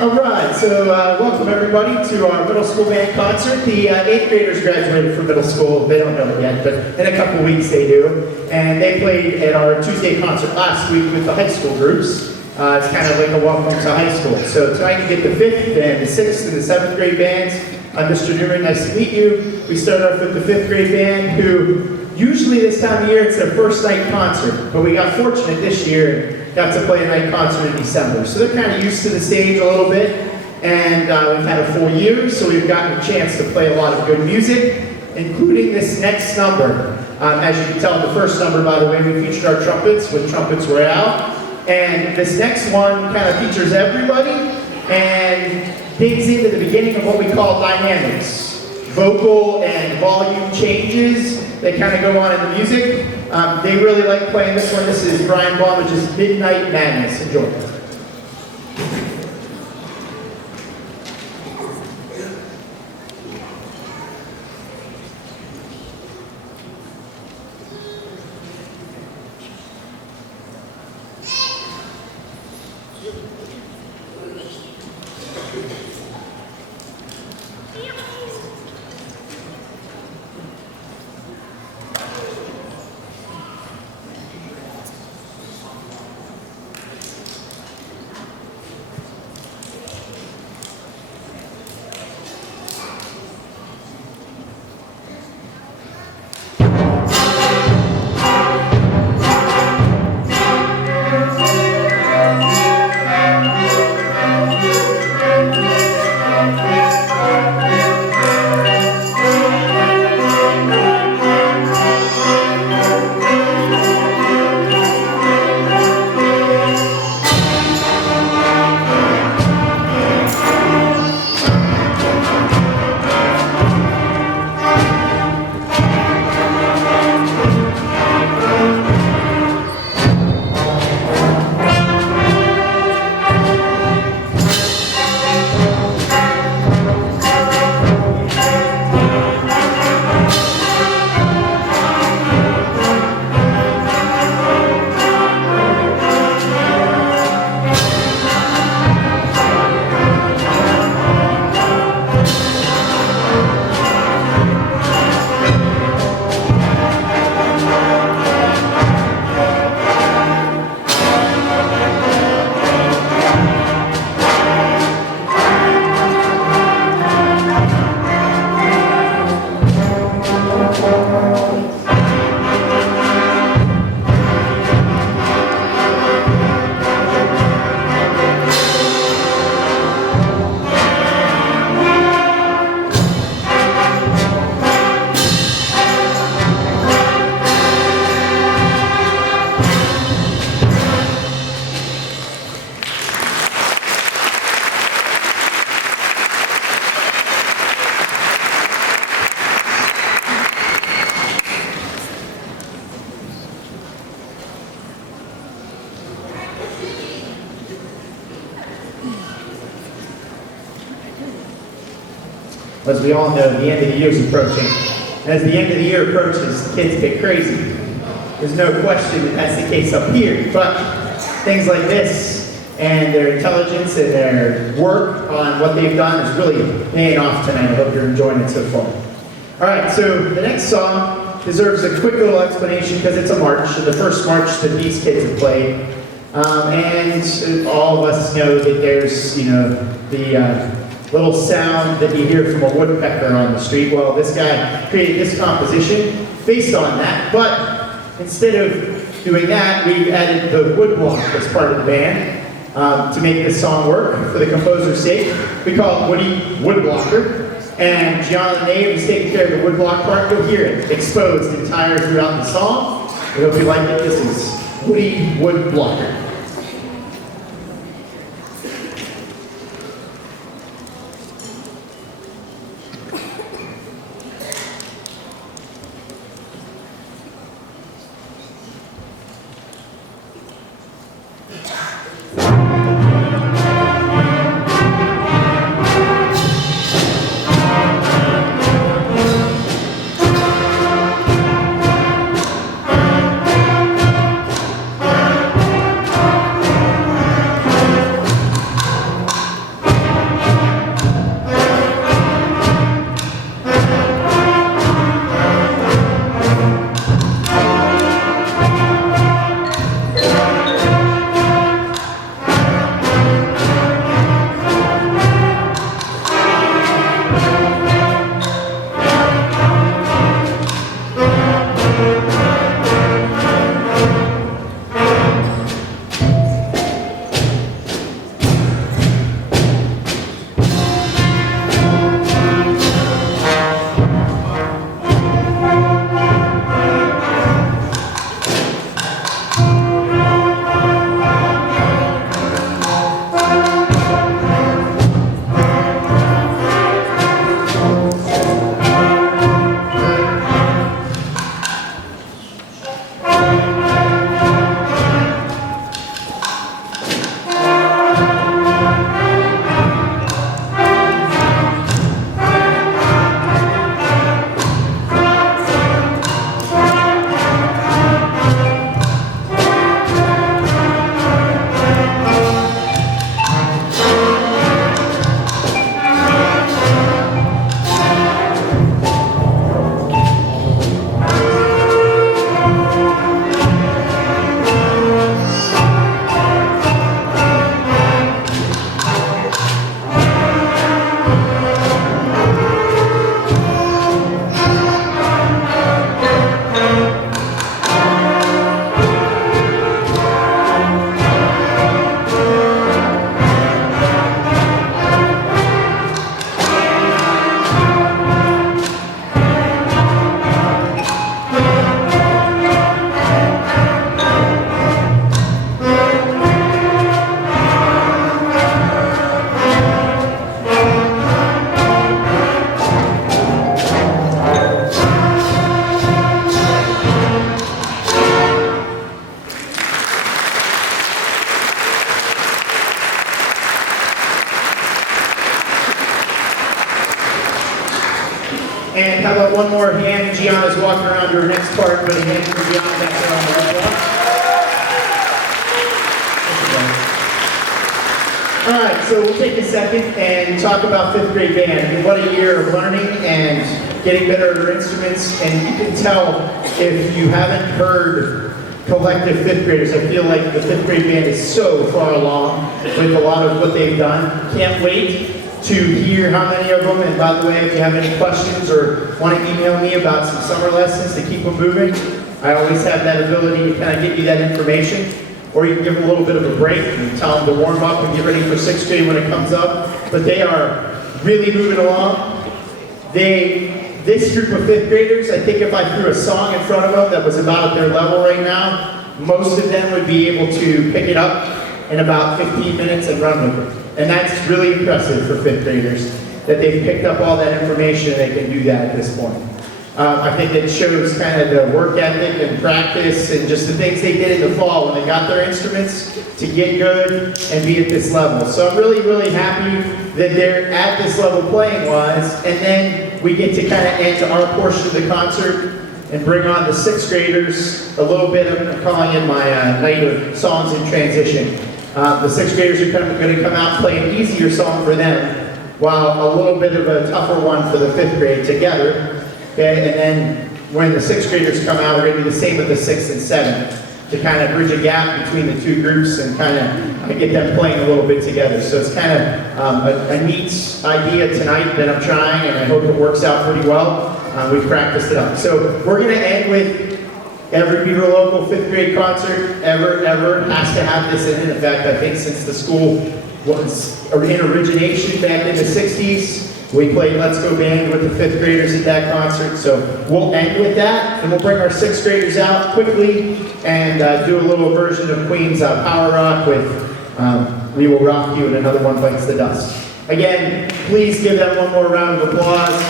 All right, so welcome everybody to our middle school band concert. The 8th graders graduated from middle school. They don't know it yet, but in a couple weeks they do. And they played at our Tuesday concert last week with the high school groups. It's kind of like a welcome to high school. So tonight you get the 5th and the 6th and the 7th grade bands. I'm Mr. Newman, nice to meet you. We start off with the 5th grade band, who usually this time of year it's their first night concert, but we got fortunate this year and got to play a night concert in December. So they're kind of used to the stage a little bit, and we've had a full year, so we've gotten a chance to play a lot of good music, including this next number. As you can tell, the first number, by the way, we featured our trumpets with Trumpets Royale, and this next one kind of features everybody and digs into the beginning of what we call dynamics. Vocal and volume changes that kind of go on in the music. They really like playing this one. This is Brian Blumidge's Midnight Madness. Enjoy. As we all know, the end of the year is approaching. As the end of the year approaches, kids get crazy. There's no question that that's the case up here, but things like this and their intelligence and their work on what they've done is really paying off tonight. I hope you're enjoying it so far. All right, so the next song deserves a quick little explanation because it's a march, the first march that these kids have played. And all of us know that there's, the little sound that you hear from a woodpecker on the street. Well, this guy created this composition based on that, but instead of doing that, we've added the woodblock as part of the band to make this song work for the composer's sake. We call it Woody Woodblocker, and Gianna Nave is taking care of the woodblock part. You'll hear it exposed entire throughout the song. I hope you like it. This is Woody Woodblocker. And how about one more hand? Gianna's walking around to her next part, but a hand for Gianna back there on the woodblock. All right, so we'll take a second and talk about fifth grade band. I mean, what a year of learning and getting better at our instruments. And you can tell if you haven't heard collective fifth graders, I feel like the fifth grade band is so far along with a lot of what they've done. Can't wait to hear how many of them. And by the way, if you have any questions or want to email me about some summer lessons to keep them moving, I always have that ability to kind of get you that information. Or you can give them a little bit of a break and tell them to warm up and get ready for sixth grade when it comes up. But they are really moving along. This group of fifth graders, I think if I threw a song in front of them that was about at their level right now, most of them would be able to pick it up in about 15 minutes and run with it. And that's really impressive for fifth graders, that they've picked up all that information and they can do that at this point. I think it shows kind of the work ethic and practice and just the things they did in the fall when they got their instruments to get good and be at this level. So I'm really, really happy that they're at this level playing-wise, and then we get to kind of end our portion of the concert and bring on the sixth graders. A little bit of, I'm calling it my night of songs in transition. The sixth graders are going to come out play an easier song for them, while a little bit of a tougher one for the fifth grade together. Okay, and then when the sixth graders come out, we're going to do the same with the sixth and seventh to kind of bridge a gap between the two groups and kind of get them playing a little bit together. So it's kind of a neat idea tonight that I'm trying, and I hope it works out pretty well. We've practiced it up. So we're going to end with every Beaver Local fifth grade concert ever has to have this in it. In fact, I think since the school was in origination back in the 60s, we played Let's Go Band with the fifth graders at that concert. So we'll end with that, and we'll bring our sixth graders out quickly and do a little version of Queen's Power Rock with We Will Rock You, and another one bites the dust. Again, please give them one more round of applause.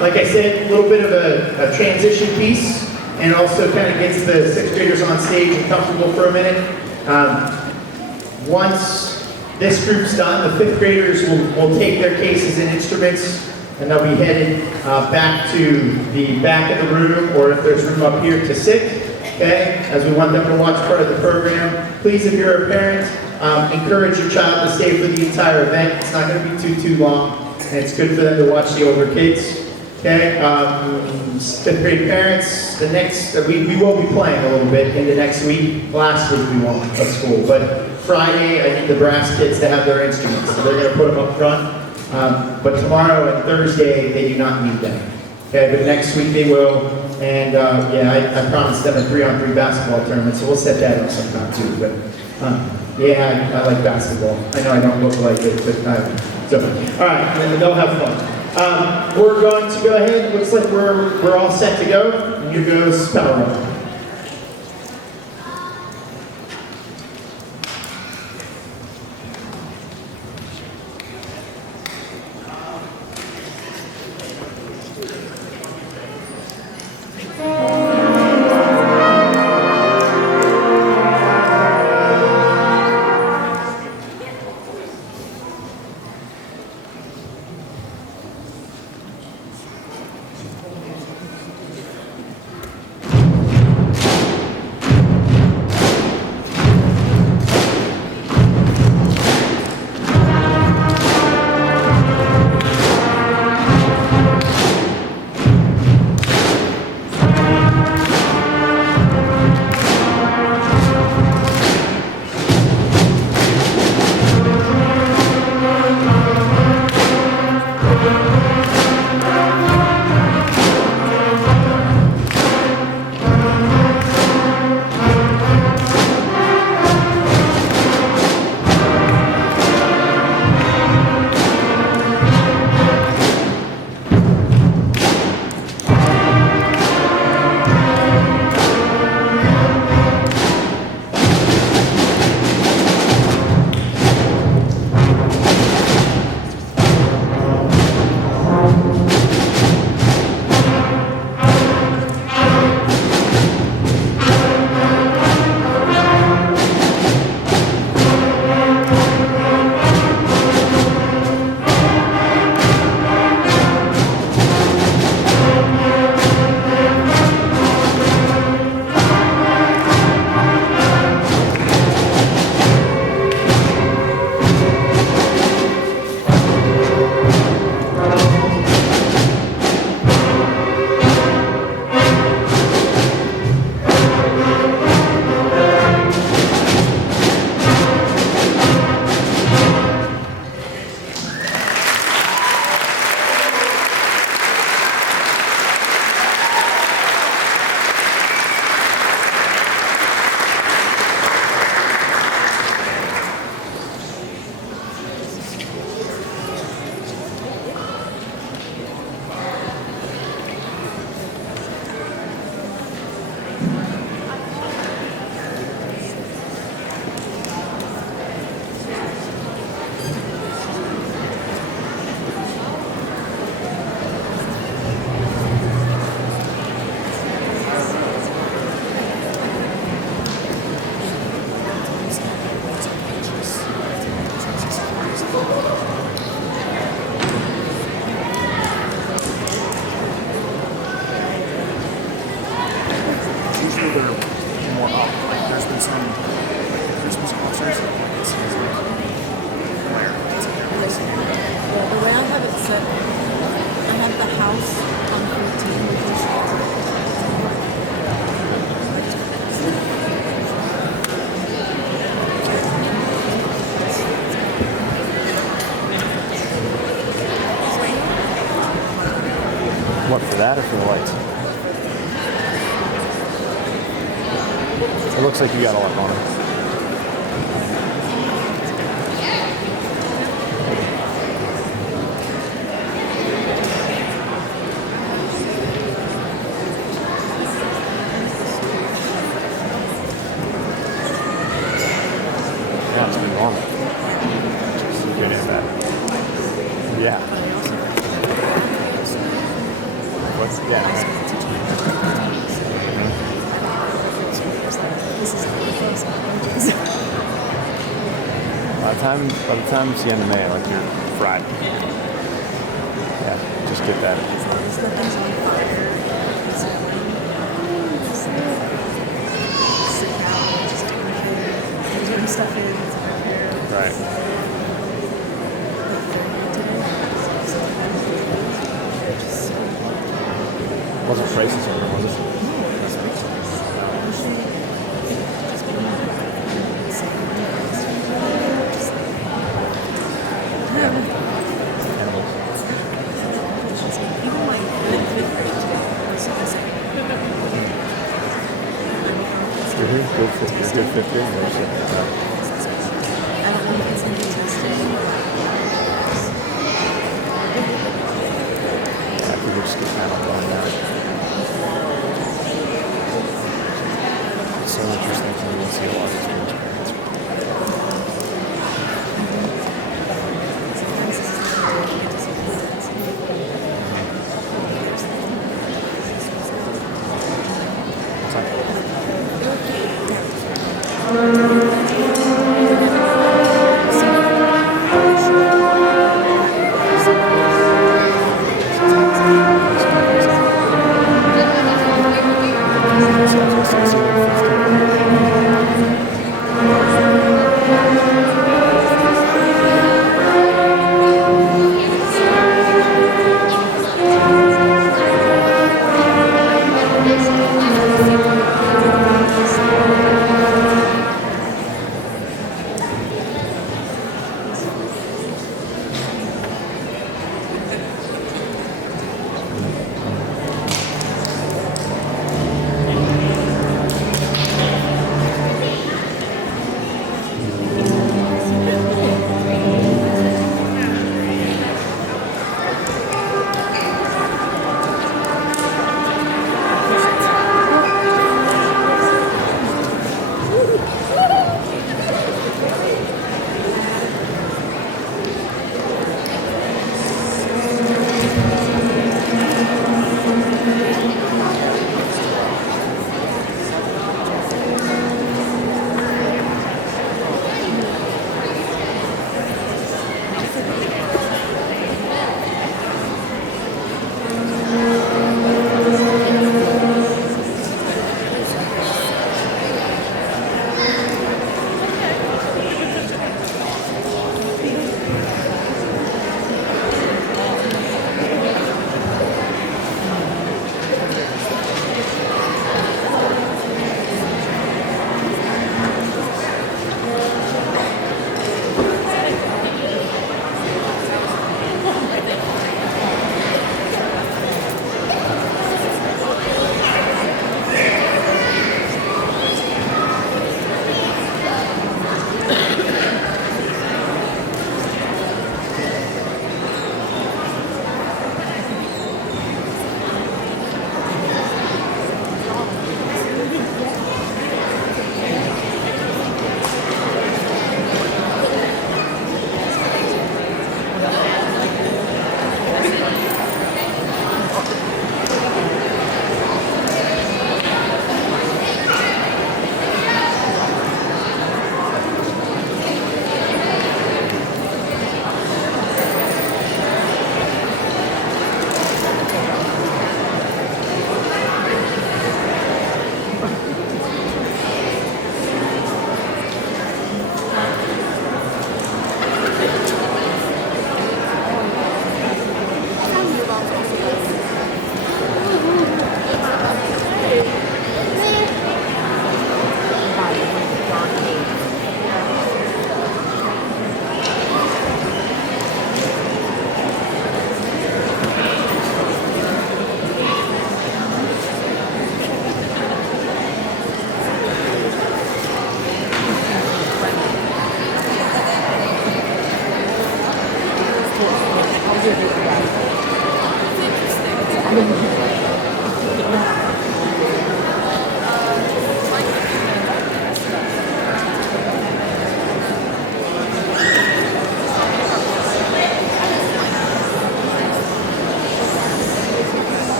Like I said, a little bit of a transition piece, and also kind of gets the sixth graders on stage and comfortable for a minute. Once this group's done, the fifth graders will take their cases and instruments, and they'll be headed back to the back of the room, or if there's room up here, to sit, okay? As we want them to watch part of the program. Please, if you're a parent, encourage your child to stay for the entire event. It's not going to be too long, and it's good for them to watch the older kids. Okay, fifth grade parents, we will be playing a little bit into next week. Last week we won't at school, but Friday I need the brass kids to have their instruments, so they're going to put them up front. But tomorrow and Thursday they do not need them. Okay, but next week they will, and yeah, I promised them a 3-on-3 basketball tournament, so we'll set that up sometime too. But yeah, I like basketball. I know I don't look like it, but so all right, and they'll have fun. We're going to go ahead. Looks like we're all set to go. And here goes Power Run. What, for that or for the lights? It looks like you got a lot on it. Yeah, it's been normal. As good as that. Yeah. the time it's the end of May, like you're fried. Yeah, just get that. As long as nothing's on fire, it's sit down, just take my hair, doing stuff in, it's my hair. Right. Wasn't prices on it, was it? Even my Good 50. You're good 50. I don't know if it's any testing. I could just get kind of on that. So interesting to me to see a lot of these things.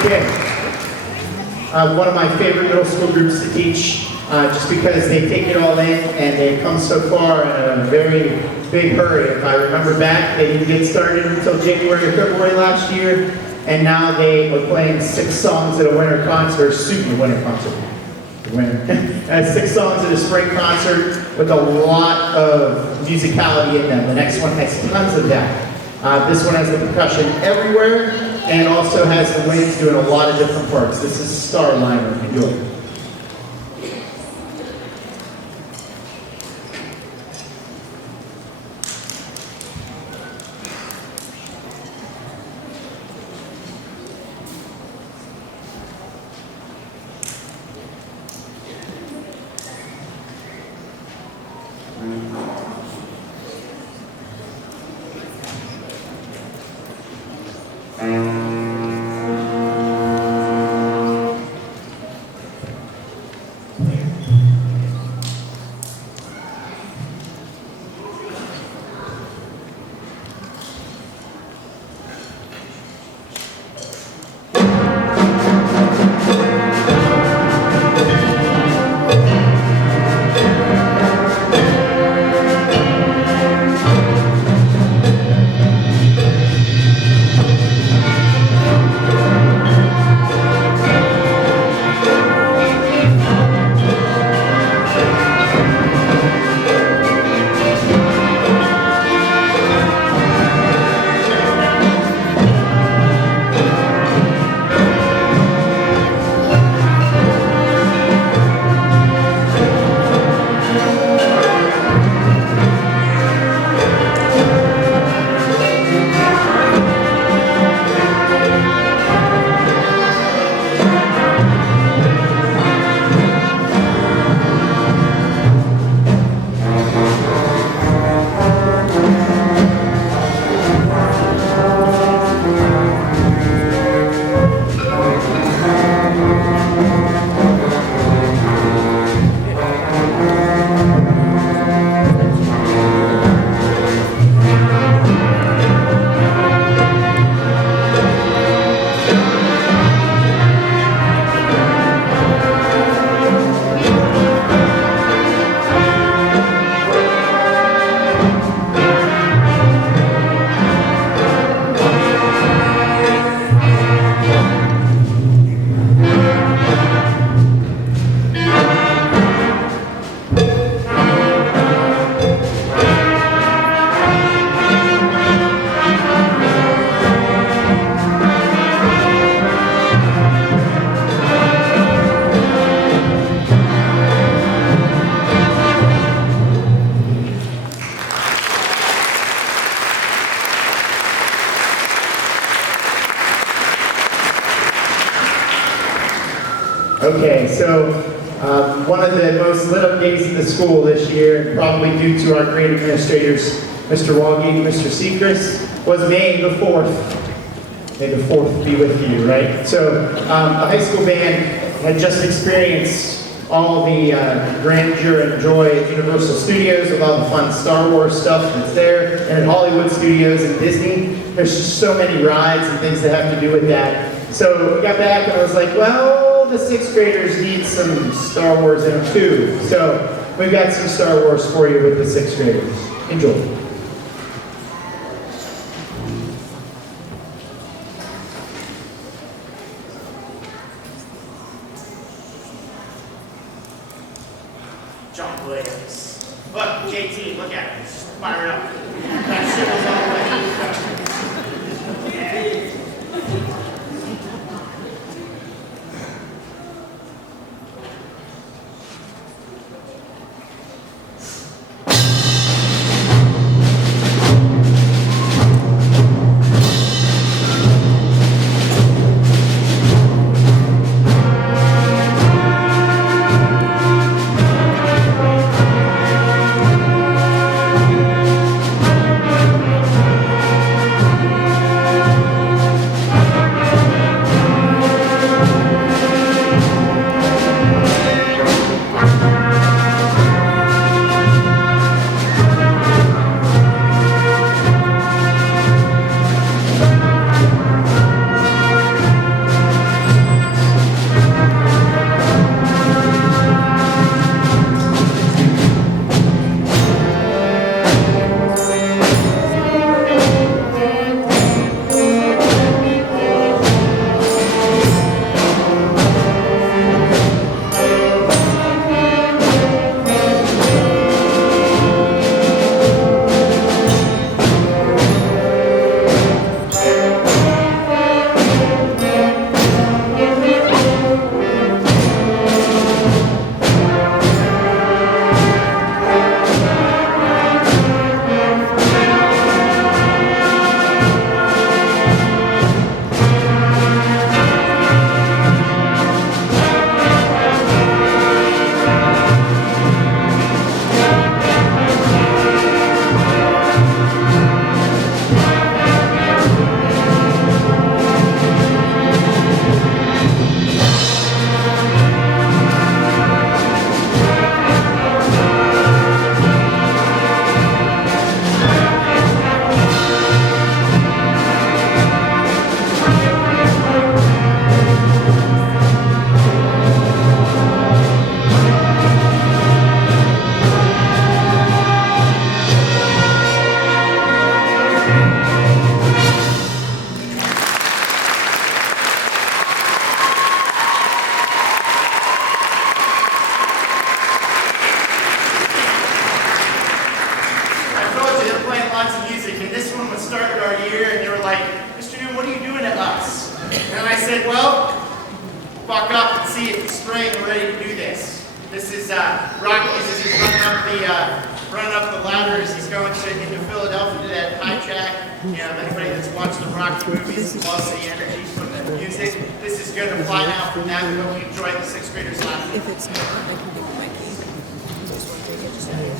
Okay. One of my favorite middle school groups to teach, just because they take it all in and they come so far in a very big hurry. If I remember back, they didn't get started until January or February last year, and now they are playing 6 songs at a winter concert, winter concert. Winter. 6 songs at a spring concert with a lot of musicality in them. The next one has tons of that. This one has the percussion everywhere and also has the winds doing a lot of different parts. This is Starliner. Enjoy. Okay, so one of the most lit up days in the school this year, probably due to our great administrators, Mr. Wagi and Mr. Sechrist, was May the 4th. May the 4th be with you, right? So the high school band had just experienced all the grandeur and joy at Universal Studios with all the fun Star Wars stuff that's there, and at Hollywood Studios and Disney. There's just so many rides and things that have to do with that. So we got back and I was like, well, the 6th graders need some Star Wars in them too. So we've got some Star Wars for you with the 6th graders. Enjoy. John Williams. Look, JT, look at it. Just fire it up. That shit all the way. Rocky as he's running up the ladder as he's going into Philadelphia to that high track. You know, anybody that's watched the Rocky movies loves the energy from the music. This is going to fly out from that. We hope you enjoy the sixth graders laughing. If it's not, I can give it my key. Just want to take it, just have it.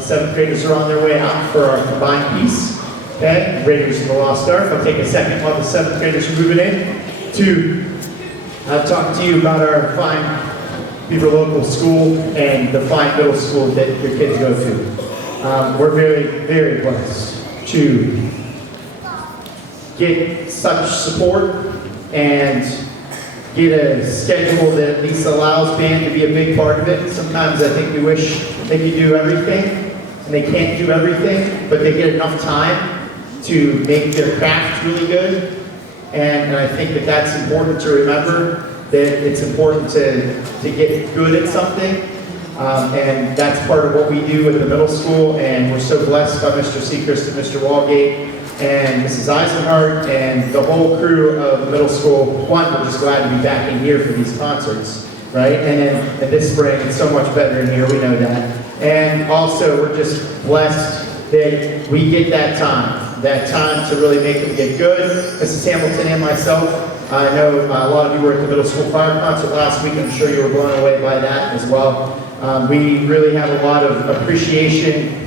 Seventh graders are on their way out for our combined piece. Okay, Raiders of the Lost Ark. I'll take a second while the seventh graders are moving in to talk to you about our fine Beaver local school and the fine middle school that your kids go to. We're very, very blessed to get such support and get a schedule that at least allows band to be a big part of it. Sometimes I think we wish they could do everything, and they can't do everything, but they get enough time to make their craft really good. And I think that that's important to remember, that it's important to get good at something. And that's part of what we do at the middle school, and we're so blessed by Mr. Seacrest and Mr. Walgate and Mrs. Eisenhart and the whole crew of the middle school. One, we're just glad to be back in here for these concerts, right? And then this spring, it's so much better in here, we know that. And also, we're just blessed that we get that time, that time to really make them get good. Mrs. Hamilton and myself, I know a lot of you were at the middle school choir concert last week. I'm sure you were blown away by that as well. We really have a lot of appreciation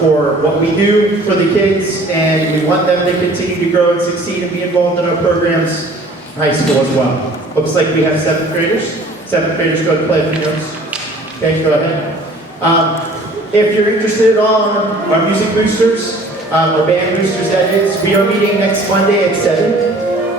for what we do for the kids, and we want them to continue to grow and succeed and be involved in our programs, high school as well. Looks like we have 7th graders. 7th graders, go ahead and play a few notes. Okay, go ahead. If you're interested at all in our music boosters, or band boosters that is, we are meeting next Monday at 7.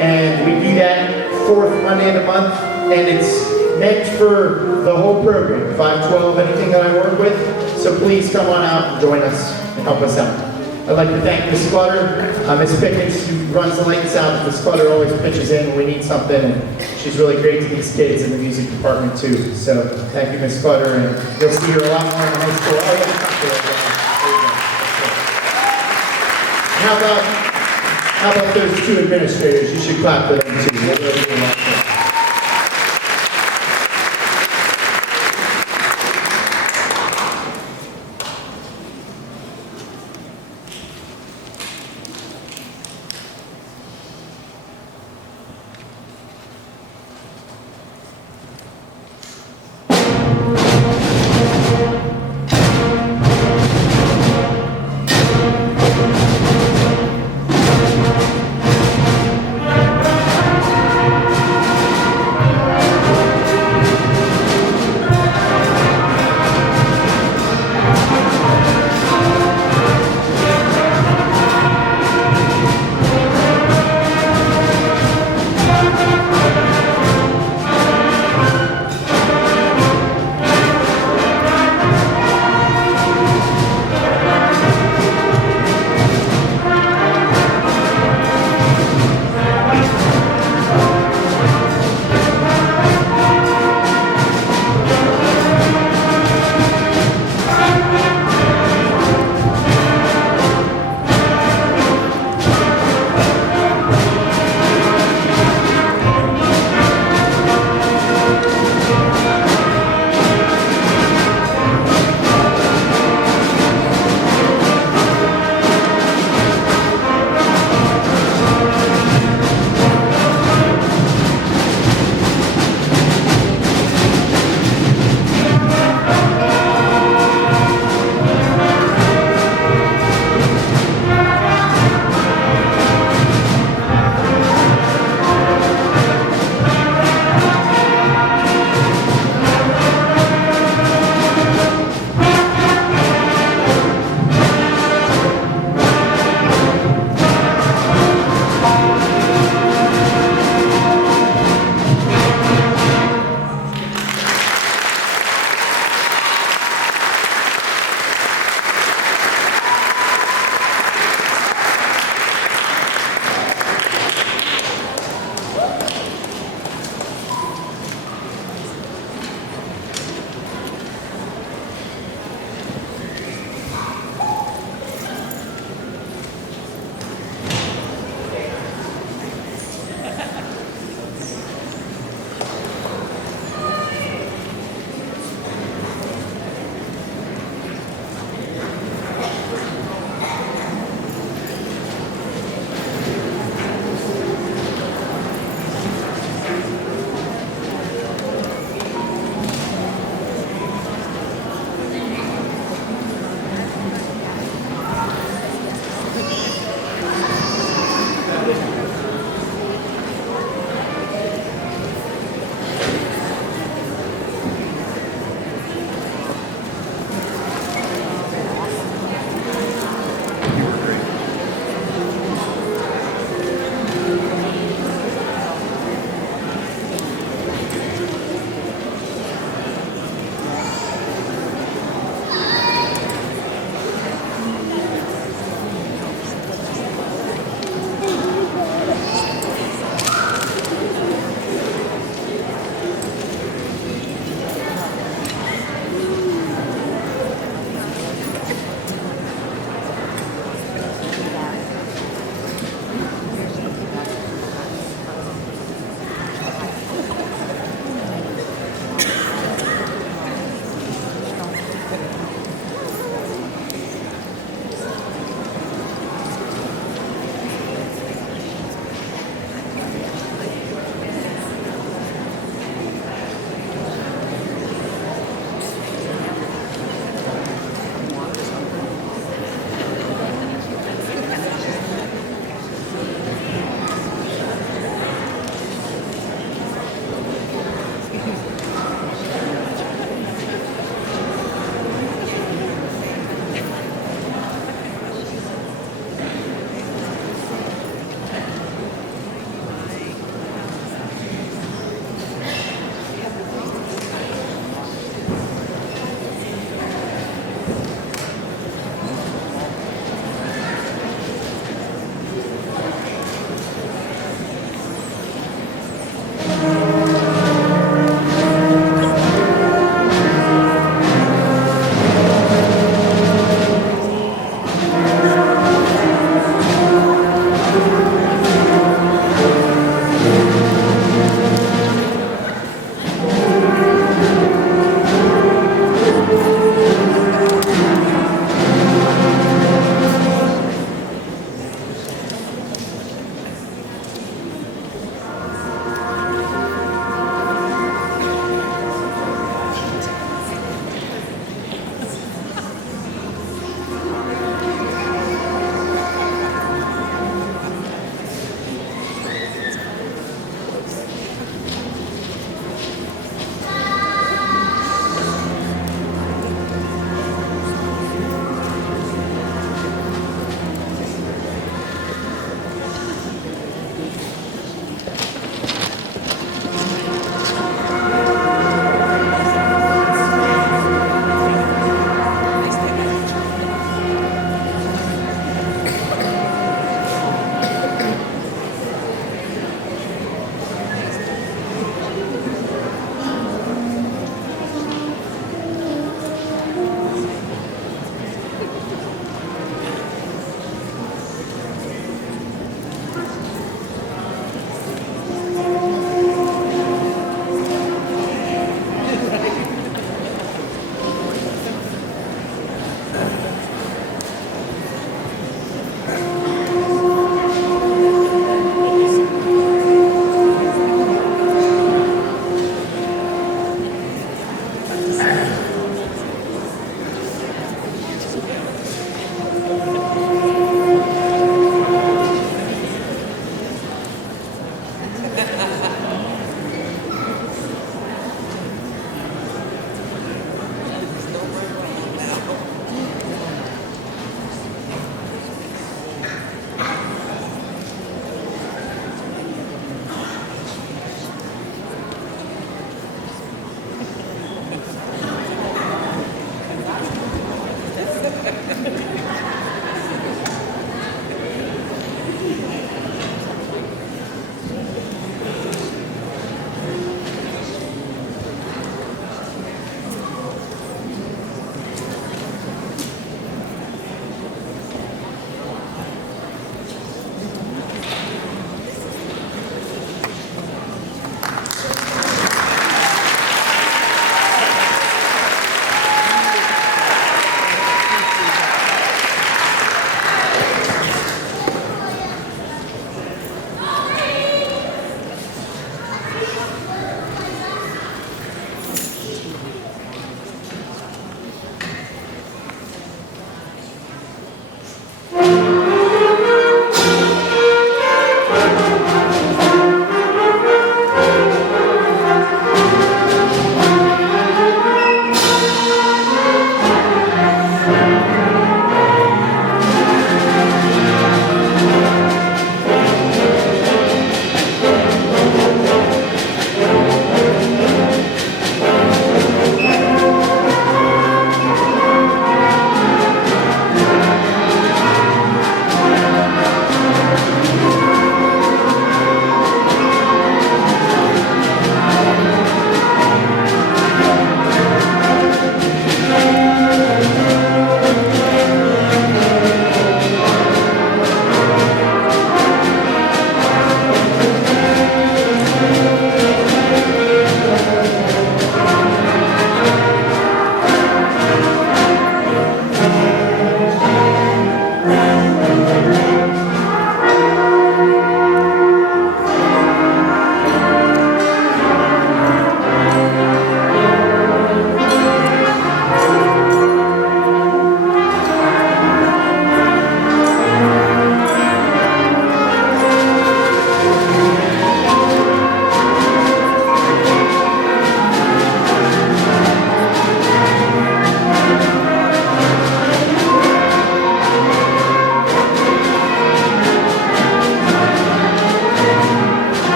And we do that 4th Monday of the month, and it's meant for the whole program, 512, anything that I work with. So please come on out and join us and help us out. I'd like to thank Ms. Clutter, Ms. Pickens, who runs the lights out. Ms. Clutter always pitches in when we need something, and she's really great to these kids in the music department too. So thank you, Ms. Clutter, and you'll see her a lot more in high school. Oh, yeah. How about those 2 administrators? You should clap for them too. They're really doing a lot.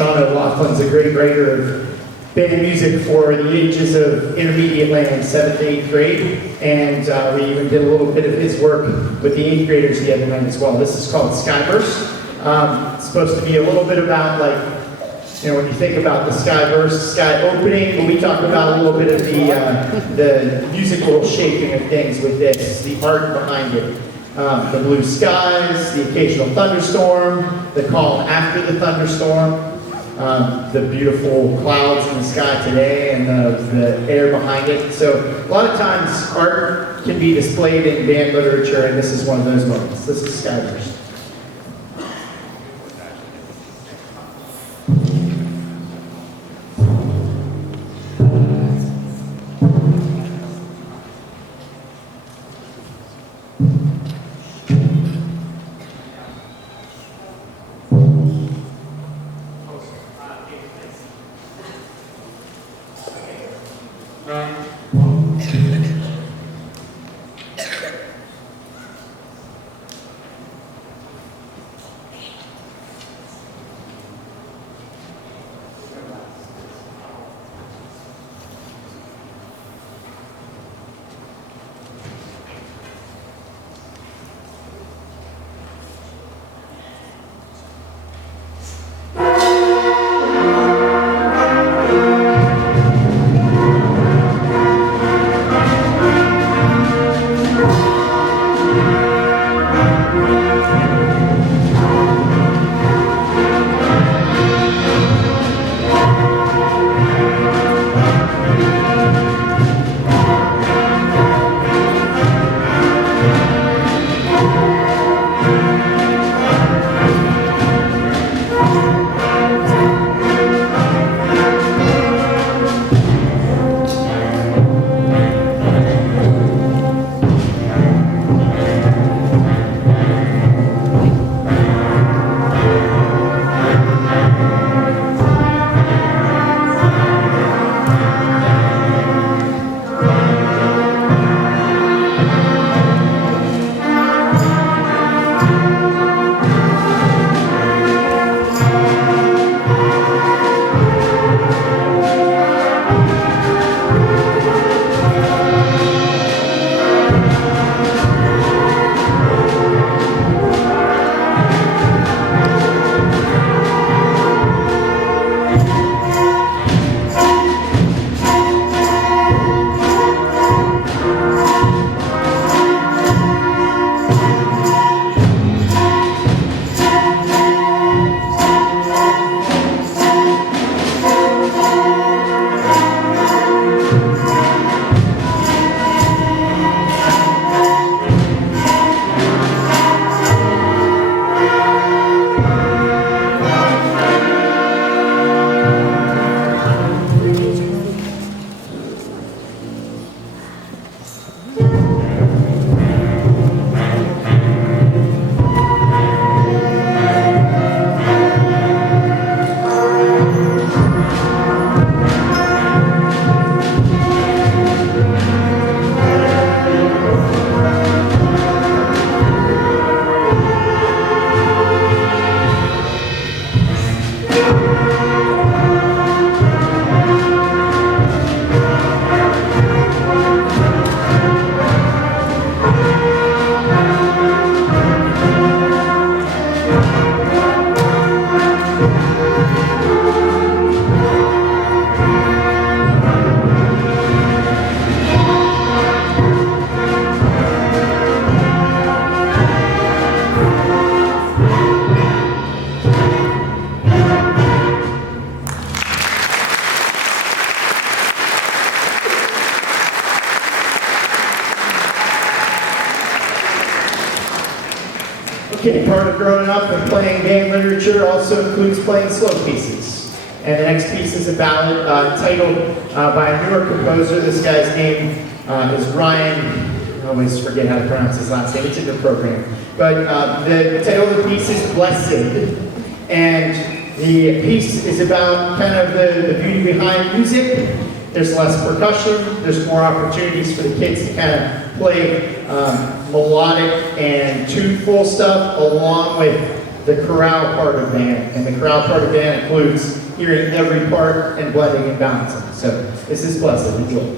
Sean O'Loughlin's a great writer of band music for the ages of intermediate land, 7th to 8th grade, and we even did a little bit of his work with the 8th graders the other night as well. This is called Skyburst. It's supposed to be a little bit about, like, you know, when you think about the Skyburst, sky opening, but we talk about a little bit of the musical shaping of things with this, the art behind it. The blue skies, the occasional thunderstorm, the calm after the thunderstorm, the beautiful clouds in the sky today, and the air behind it. So a lot of times art can be displayed in band literature, and this is one of those moments. This is Skyburst. Okay, part of growing up and playing band literature also includes playing slow pieces. And the next piece is a ballad titled by a newer composer. This guy's name is Ryan. I always forget how to pronounce his last name. It's in the program. But the title of the piece is Blessed. And the piece is about kind of the beauty behind music. There's less percussion. There's more opportunities for the kids to kind of play melodic and tuneful stuff along with the chorale part of band. And the chorale part of band includes hearing every part and blending and balancing. So this is blessed. Enjoy.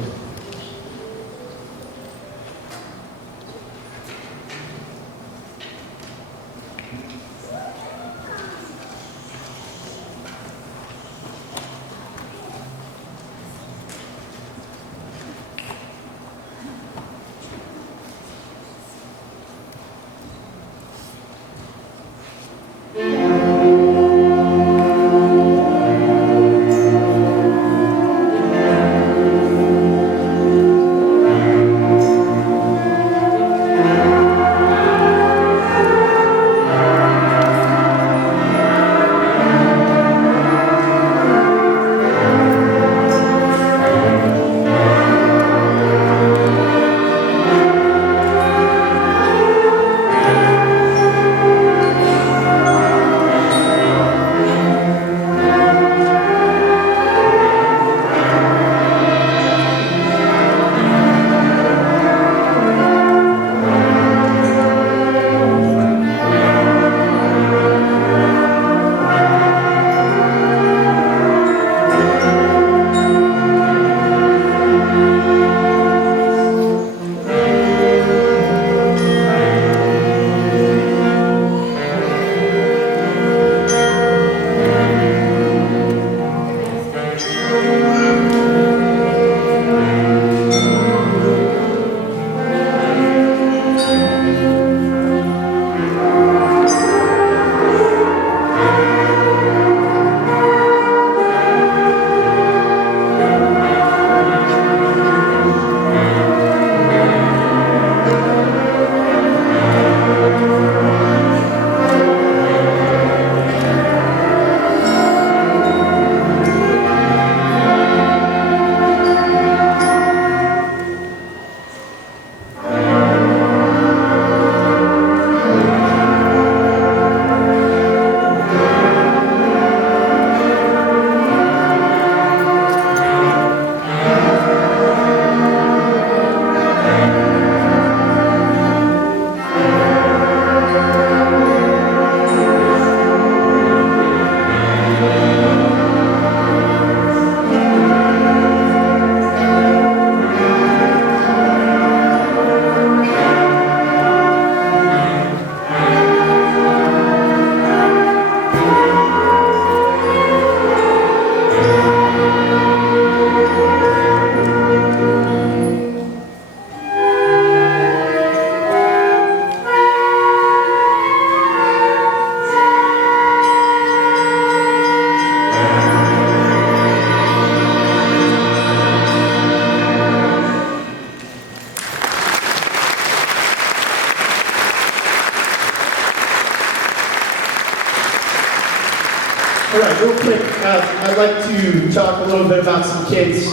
All right, real quick, I'd like to talk a little bit about some kids.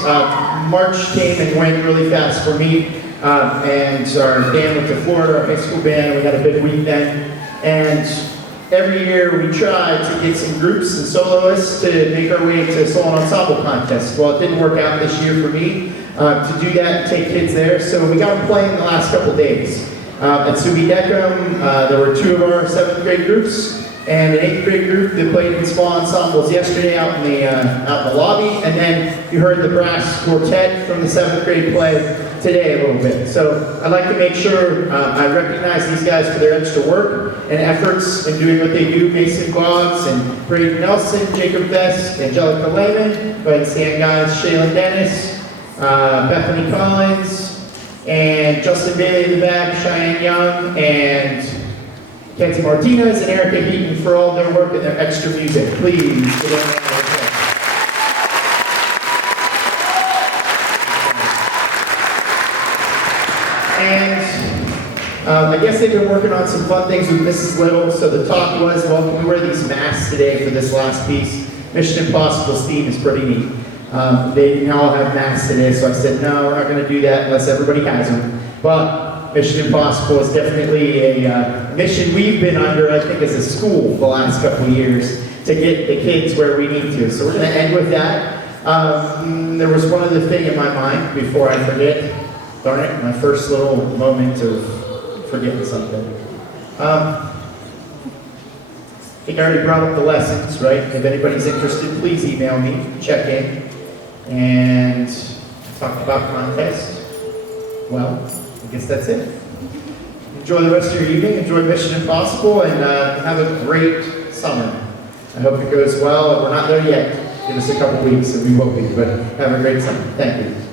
March came and went really fast for me, and our band went to Florida, our high school band, we had a big week then. And every year we try to get some groups and soloists to make our way to Solo Ensemble Contest. Well, it didn't work out this year for me to do that and take kids there, so we got them playing the last couple days. At Subi Decum, there were 2 of our 7th grade groups, and an 8th grade group that played in small ensembles yesterday out in the lobby, and then you heard the brass quartet from the 7th grade play today a little bit. So I'd like to make sure I recognize these guys for their extra work and efforts in doing what they do. Mason Boggs and Braden Nelson, Jacob Best, Angelica Lehman, go ahead and stand guys, Shaylin Dennis, Bethany Collins, and Justin Bailey in the back, Cheyenne Young, and Kenzie Martinez and Erica Heaton for all their work and their extra music. Please give them a round of applause. And I guess they've been working on some fun things with Mrs. Little. So the talk was, well, can we wear these masks today for this last piece? Mission Impossible's theme is pretty neat. They didn't all have masks today, so I said, no, we're not going to do that unless everybody has them. But Mission Impossible is definitely a mission we've been under, I think, as a school the last couple of years to get the kids where we need to. So we're going to end with that. There was one other thing in my mind before I forget. Darn it, my first little moment of forgetting something. think I already brought up the lessons, right? If anybody's interested, please email me, check in, and talk about contest. Well, I guess that's it. Enjoy the rest of your evening, enjoy Mission Impossible, and have a great summer. I hope it goes well. We're not there yet. Give us a couple weeks and we will be, but have a great summer. Thank you.